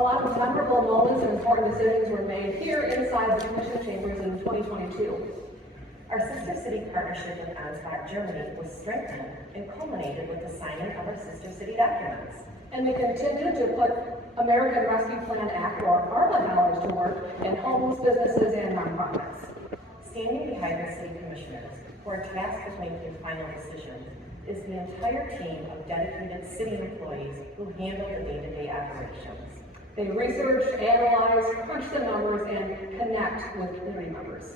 A lot of memorable moments and important decisions were made here inside the commission chambers in 2022. Our sister city partnership with Ansbach, Germany was strengthened and culminated with the signing of our sister city documents. And we continue to put American Rescue Plan Act or ARPA dollars to work in homes, businesses, and nonprofits. Standing behind the city commissioners who are tasked with making final decisions is the entire team of dedicated city employees who handle the day-to-day operations. They research, analyze, crunch the numbers, and connect with community members.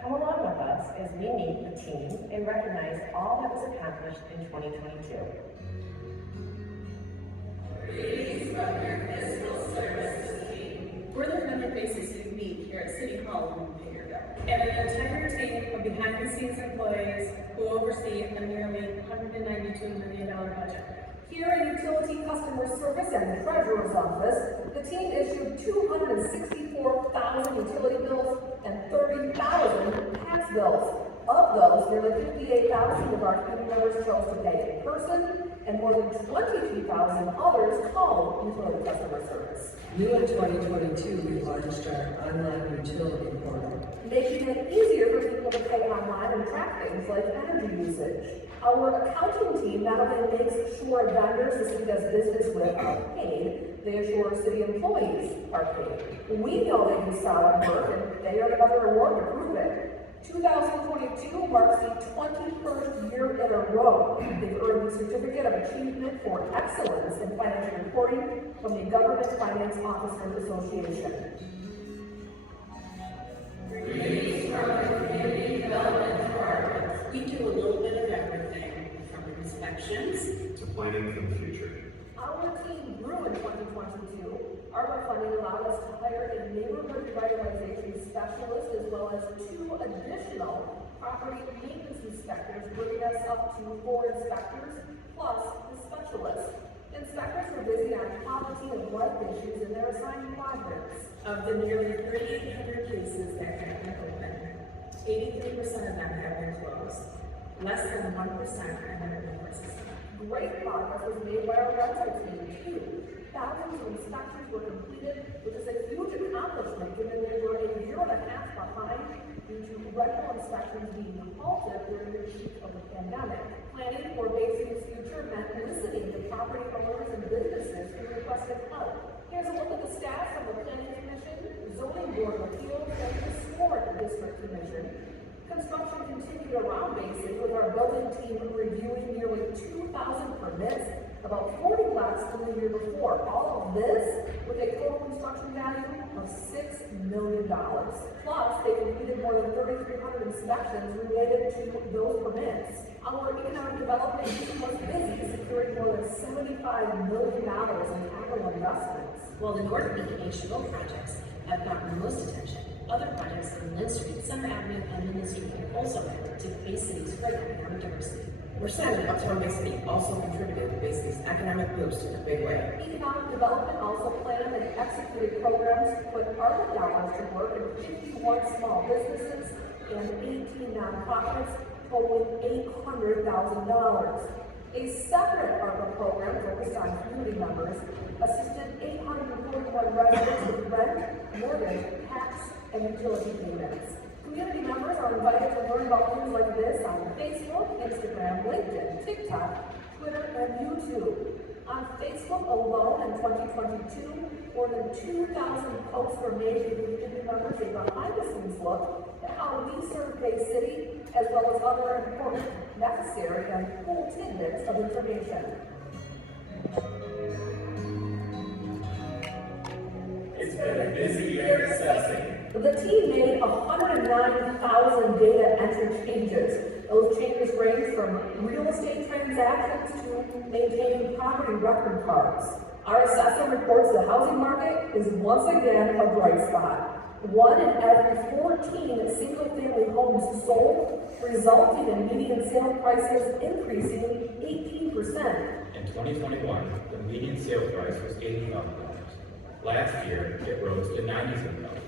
Come along with us as we meet the team and recognize all that was accomplished in 2022. Greetings from your fiscal services team. We're the friendly faces you meet here at City Hall when you pay your bill. And an entire team of behind-the-scenes employees who oversee a nearly $192 million budget. Here at Utility Customer Service and the Treasurer's Office, the team issued 264,000 utility bills and 30,000 tax bills. Of those, nearly 58,000 of our community members chose to pay in person, and more than 22,000 others called Utility Customer Service. New in 2022, we launched our online utility portal, making it easier for people to pay online and track things like energy usage. Our accounting team not only makes sure vendors the city does business with are paid, they assure city employees are paid. We know they do solid work, and they earn another award to prove it. 2022 marks the 21st year in a row they've earned the Certificate of Achievement for Excellence in Financial Reporting from the Government Finance Officers Association. Greetings from the Community Development Department. We do a little bit of everything, from inspections to planning for the future. Our team grew in 2022. ARPA funding allowed us to hire a neighborhood revitalization specialist as well as 2 additional property maintenance inspectors, bringing us up to 4 inspectors plus the specialist. Inspectors were busy on poverty and life issues in their assigned quadrants. of the nearly 3,800 cases that have been opened. 83% of them have been closed. Less than 1% have been reported. Great progress was made by our rental team, too. Thousands of inspections were completed, which is a huge accomplishment given they were a year and a half behind due to rental inspections being halted during the peak of the pandemic. Planning for Basing's future meant listening to property owners and businesses who requested help. Here's a look at the staff from the Planning Commission, Zoning Board of Appeals, and Historic District Commission. Construction continued around Basing with our building team reviewing nearly 2,000 permits, about 40 lots from the year before. All of this with a total construction value of $6 million. Plus, they completed more than 3,300 inspections related to those permits. Our economic development team was busy securing more than $75 million in capital investments. While the North Beacon HUO projects have gotten the most attention, other projects in Lynn Street, Summer Avenue, and Linden Street have also added to Bay City's great economic diversity. We're sad that Uptown Bay City also contributed to Bay City's economic boost in a big way. Economic development also planned and executed programs to put ARPA dollars to work in 51 small businesses and 18 nonprofits, totaling $800,000. A separate ARPA program focused on community members assisted 841 residents with rent, mortgage, tax, and utility payments. Community members are invited to learn about things like this on Facebook, Instagram, LinkedIn, TikTok, Twitter, and YouTube. On Facebook alone in 2022, more than 2,000 posts were made to give community members a behind-the-scenes look at how we serve Bay City, as well as other important, necessary, and cool tidbits of information. It's been a busy year assessing. The team made 109,000 data entry changes. Those changes range from real estate transactions to maintaining property record cards. Our assessor reports the housing market is once again a bright spot. 1 in every 14 single-family homes sold, resulting in median sale prices increasing 18%. In 2021, the median sale price was $80,000. Last year, it rose to $97,000.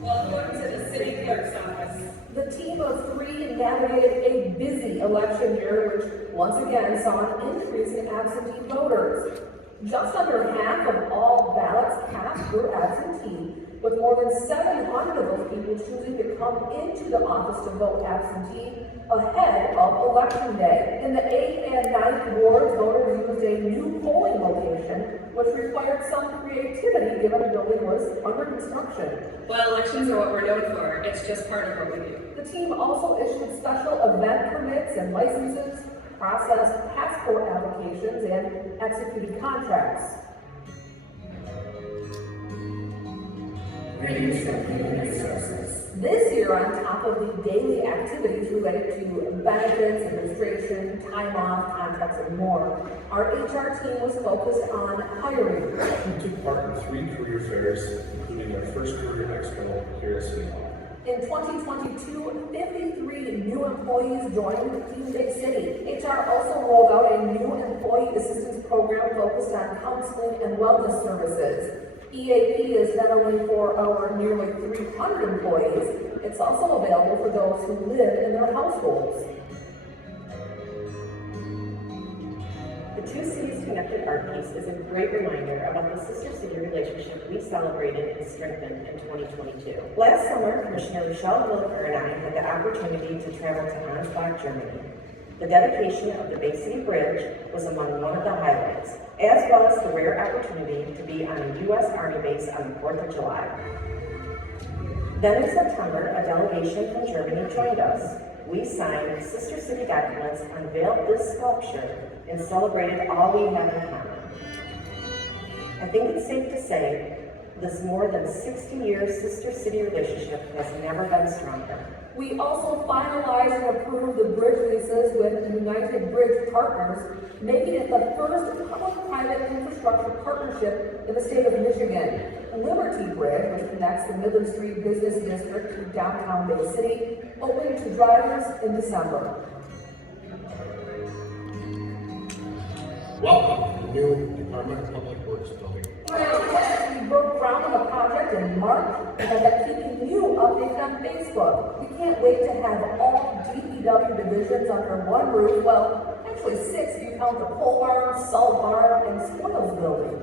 Welcome to the City Clerk's Office. The team of 3 navigated a busy election year, which once again saw an increase in absentee voters. Just under half of all ballots cast were absentee, with more than 700 of those people choosing to come into the office to vote absentee ahead of Election Day. In the 8th and 9th wards, voters used a new polling location, which required some creativity given the building was under construction. While elections are what we're known for, it's just part of what we do. The team also issued special event permits and licenses, processed passport applications, and executed contracts. This year, on top of the daily activities related to benefits, administration, time off, contracts, and more, our HR team was focused on hiring. We took part in 3 career fairs, including our first career expo here at City Hall. In 2022, 53 new employees joined Team Bay City. HR also rolled out a new employee assistance program focused on counseling and wellness services. EAP is not only for our nearly 300 employees, it's also available for those who live in their households. The Two Cities Connected Art Piece is a great reminder about the sister city relationship we celebrated and strengthened in 2022. Last summer, Commissioner Michelle Williker and I had the opportunity to travel to Ansbach, Germany. The dedication of the Bay City Bridge was among one of the highlights, as well as the rare opportunity to be on a U.S. Army base on the 4th of July. Then in September, a delegation from Germany joined us. We signed sister city documents, unveiled this sculpture, and celebrated all we have in common. I think it's safe to say this more than 60-year sister city relationship has never been stronger. We also finalized and approved the bridge leases with United Bridge Partners, making it the first public-private infrastructure partnership in the state of Michigan. Liberty Bridge, which connects the Midland Street Business District to downtown Bay City, opened to drivers in December. Welcome to the new Department of Public Works building. We broke ground on the project in March and have been keeping you updated on Facebook. We can't wait to have all DPW divisions under one roof. Well, actually 6 if you count the pole barn, salt barn, and spoils building.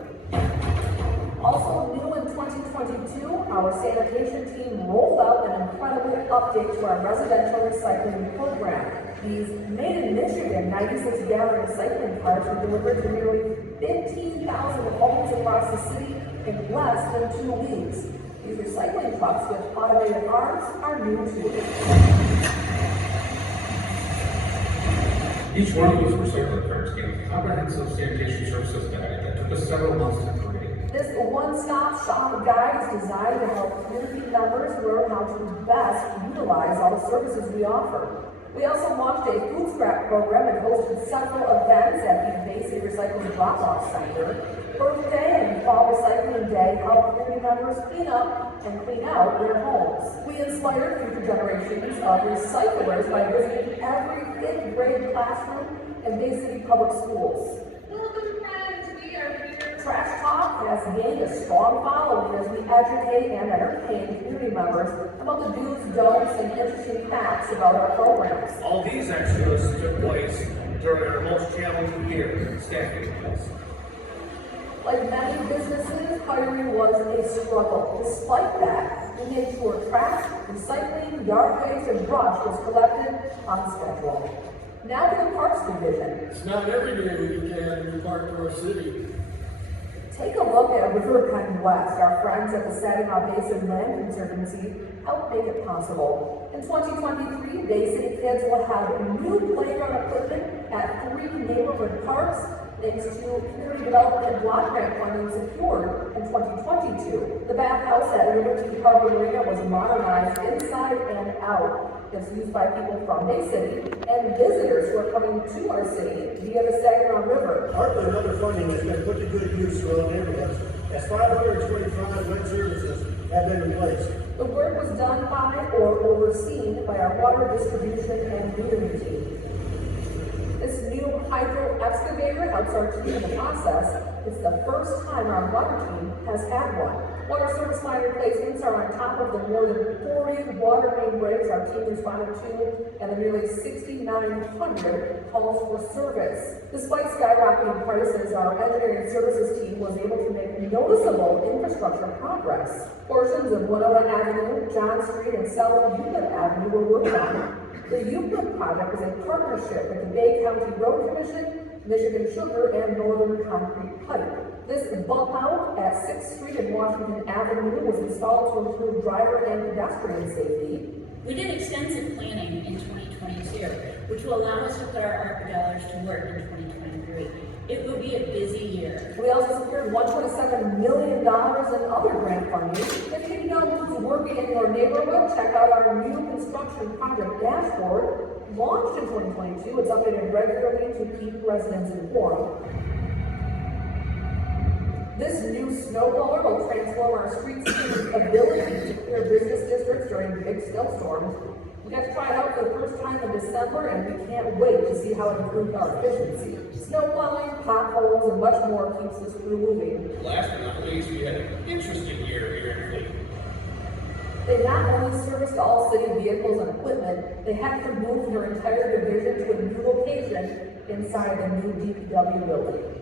Also new in 2022, our sanitation team rolled out an incredible update to our residential recycling program. These made in Michigan 96-gallon recycling carts were delivered to nearly 15,000 homes across the city in less than 2 weeks. These recycling trucks with automated arms are new too. Each one of these recycling carts came with a comprehensive sanitation services guide that took us several months to create. This one-stop shop guide is designed to help community members learn how to best utilize all the services we offer. We also launched a food scrap program and hosted several events at the Bay City Recycling Drop-Off Center. Birthday and Fall Recycling Day help community members clean up and clean out their homes. We inspired future generations of recyclers by visiting every 5th grade classroom in Bay City Public Schools. Welcome, friends. We are here. Trash Talk has gained a strong following as we educate and entertain community members about the do's, don'ts, and interesting facts about our programs. All these extras took place during our most challenging year, staffing-wise. Like many businesses, hiring was a struggle. Despite that, we made sure trash, recycling, yard waste, and brush was collected on schedule. Now to the Parks Division. It's not every day we can add a new park to our city. Take a look at Riverpine West. Our friends at the Saginaw Basin Land Conservancy helped make it possible. In 2023, Bay City kids will have new playground equipment at 3 neighborhood parks, thanks to community development block grant funding secured in 2022. The bathhouse at Liberty Harbor Marina was modernized inside and out. It's used by people from Bay City and visitors who are coming to our city via the Saginaw River. ARPA and other funding has been put to good use throughout neighborhoods, as 525 wet services have been replaced. The work was done by or overseen by our water distribution and metering team. This new hydro excavator helps our team in the process. It's the first time our water team has had one. Water service line replacements are on top of the more than 40 water main breaks our team responded to and the nearly 6,900 calls for service. Despite skyrocketing prices, our engineering services team was able to make noticeable infrastructure progress. Portions of Winona Avenue, John Street, and South Euclid Avenue were worked on. The Euclid project is a partnership with the Bay County Road Commission, Michigan Sugar, and Northern Concrete Pipe. This bump out at 6th Street and Washington Avenue was installed to improve driver and pedestrian safety. We did extensive planning in 2022, which will allow us to put our ARPA dollars to work in 2023. It will be a busy year. We also secured $127 million in other grant funding. If you know who's working in your neighborhood, check out our new construction project dashboard. Launched in 2022, it's updated regularly to keep residents informed. This new snowblower will transform our street team's ability to clear business districts during big snowstorms. We got to try it out for the first time in December, and we can't wait to see how it improves our efficiency. Snow plowing, potholes, and much more keeps this crew moving. Last but not least, we had an interesting year here in Fleet. They not only serviced all city vehicles and equipment, they had to move their entire division to a new location inside the new DPW building.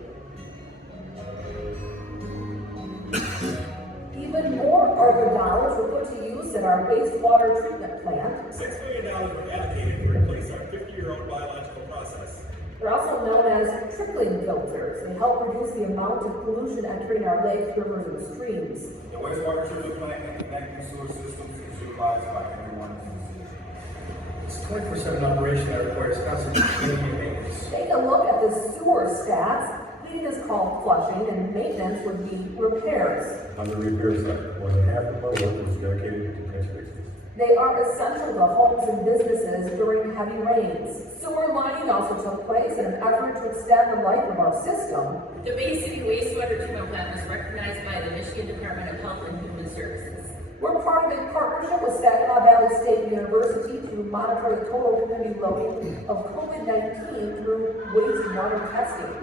Even more ARPA dollars were put to use at our wastewater treatment plant. $6 million were allocated to replace our 50-year-old biological process. They're also known as trickling filters. They help reduce the amount of pollution entering our lakes, rivers, and streams. The wastewater treatment plant and connecting sewer systems is utilized by everyone in the city. It's a 24/7 operation that requires constant maintenance. Take a look at the sewer stats. Cleaning is called flushing, and maintenance would be repairs. On the repair side, more than half of our work is dedicated to catch basins. They are essential to homes and businesses during heavy rains. Sewer lining also took place in an effort to extend the life of our system. The Bay City wastewater treatment plant was recognized by the Michigan Department of Health and Human Services. We're part of a partnership with Saginaw Valley State University to monitor the total community loading of COVID-19 through wastewater testing.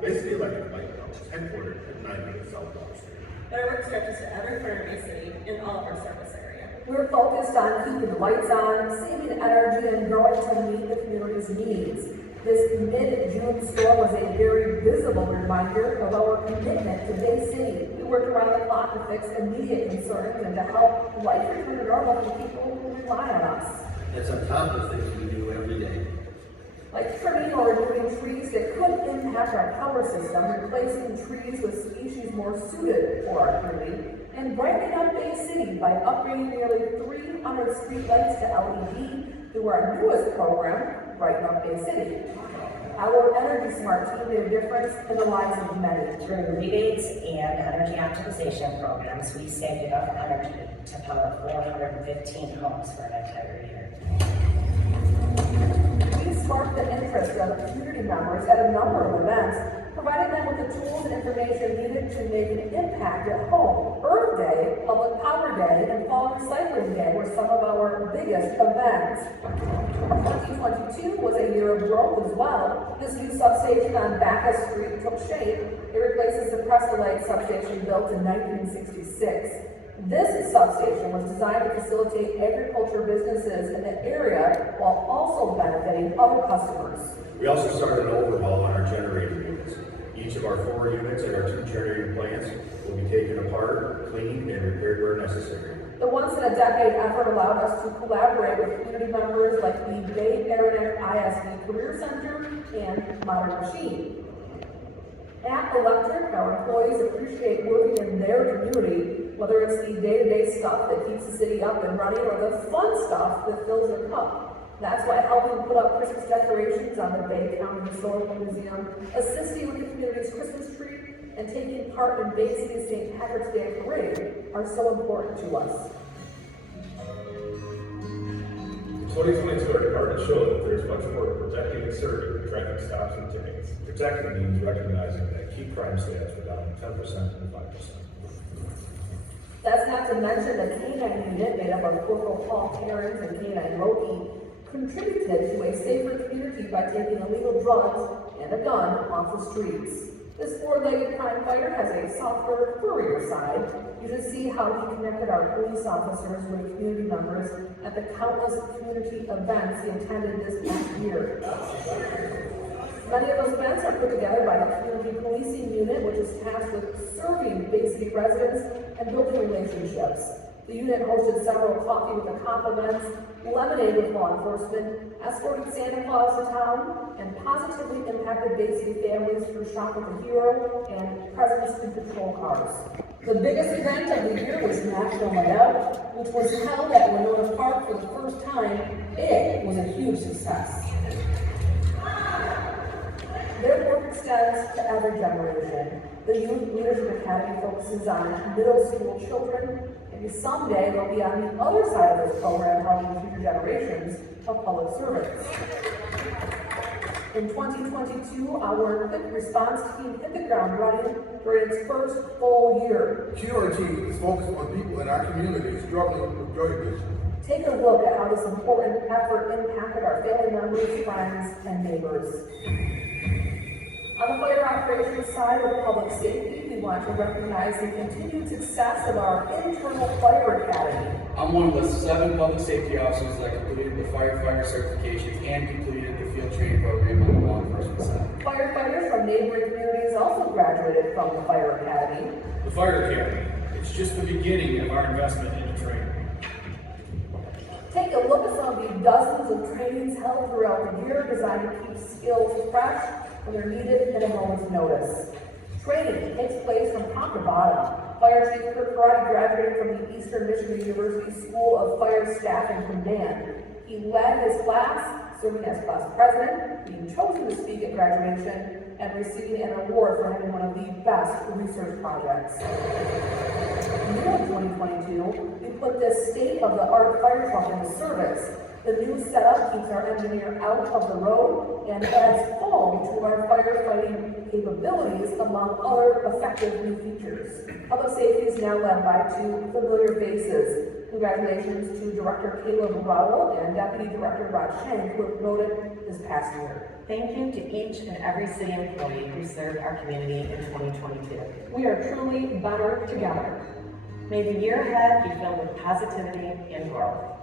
Bay City Electric Light Company is headquartered at 90 South Wall Street. Our work stretches to every corner of Bay City in all of our service area. We're focused on keeping the lights on, saving energy, and growing to meet the community's needs. This mid-June storm was a very visible reminder of our commitment to Bay City. We worked around the clock to fix immediate concerns and to help life return to normal for people who rely on us. That's on top of things we do every day. Like trimming or removing trees that could impact our power system, replacing trees with species more suited for our community, and brightening up Bay City by upgrading nearly 300 streetlights to LED through our newest program, Brighten Up Bay City. Our Energy Smart team made a difference in the lives of many. Through rebates and energy optimization programs, we saved enough energy to power 415 homes for an entire year. We sparked the interest of community members at a number of events, providing them with the tools and information needed to make an impact at home. Earth Day, Public Power Day, and Fall Recycling Day were some of our biggest events. 2022 was a year of growth as well. This new substation on Bacchus Street took shape. It replaces the Preston Lake substation built in 1966. This substation was designed to facilitate agriculture businesses in the area while also benefiting other customers. We also started an overhaul on our generator units. Each of our 4 units at our 2 generating plants will be taken apart, cleaned, and repaired where necessary. The once-in-a-decade effort allowed us to collaborate with community members like the Bay Area ISD Career Center and Modern Machine. At Electric, our employees appreciate working in their community, whether it's the day-to-day stuff that keeps the city up and running or the fun stuff that fills their cup. That's why helping put up Christmas decorations on the Bay County Historical Museum, assisting with the community's Christmas tree, and taking part in Bay City's St. Patrick's Day Parade are so important to us. In 2022, our department showed that there is much more to protecting and serving traffic stops and tickets. Protecting means recognizing that key crime stats were down 10% and 5%. That's not to mention the K-9 unit made up of Corporal Paul Terrence and K-9 Loki contributed to a safer community by taking illegal drugs and a gun off the streets. This four-legged crime fighter has a softer, furrier side. You should see how he connected our police officers with community members at the countless community events he attended this past year. Many of those events are put together by the Community Policing Unit, which is tasked with serving Bay City residents and building relationships. The unit hosted several coffee with a cop events, lemonade with law enforcement, escorted Santa Claus to town, and positively impacted Bay City families through Shop with a Hero and Presents in Patrol cars. The biggest event of the year was National Night Out, which was held at Winona Park for the first time. It was a huge success. Their work extends to every generation. The Youth Leadership Academy focuses on middle school children. Maybe someday they'll be on the other side of this program, helping future generations of public servants. In 2022, our quick response team hit the ground running during its first full year. QRT is focused on people in our community struggling with drug addiction. Take a look at how this important effort impacted our family members, friends, and neighbors. On the fire operations side of public safety, we want to recognize the continued success of our internal fire academy. I'm one of the 7 public safety officers that completed the firefighter certifications and completed the field training program on the law enforcement side. Firefighters from neighboring communities also graduated from the fire academy. The Fire Academy, it's just the beginning of our investment into training. Take a look at some of the dozens of trainings held throughout the year designed to keep skills fresh when they're needed at a moment's notice. Training takes place from top to bottom. Fire Chief Kurt Karate graduated from the Eastern Michigan University School of Fire Staff and Command. He led his class, serving as class president, being chosen to speak at graduation, and receiving an award for having one of the best research projects. New in 2022, we put this state-of-the-art fire truck into service. The new setup keeps our engineer out of the road and adds foam to our firefighting capabilities, among other effective new features. Public safety is now led by 2 familiar faces. Congratulations to Director Caleb Rowell and Deputy Director Rod Shank, who were promoted this past year. Thank you to each and every city employee who served our community in 2022. We are truly better together. May the year ahead be filled with positivity and growth.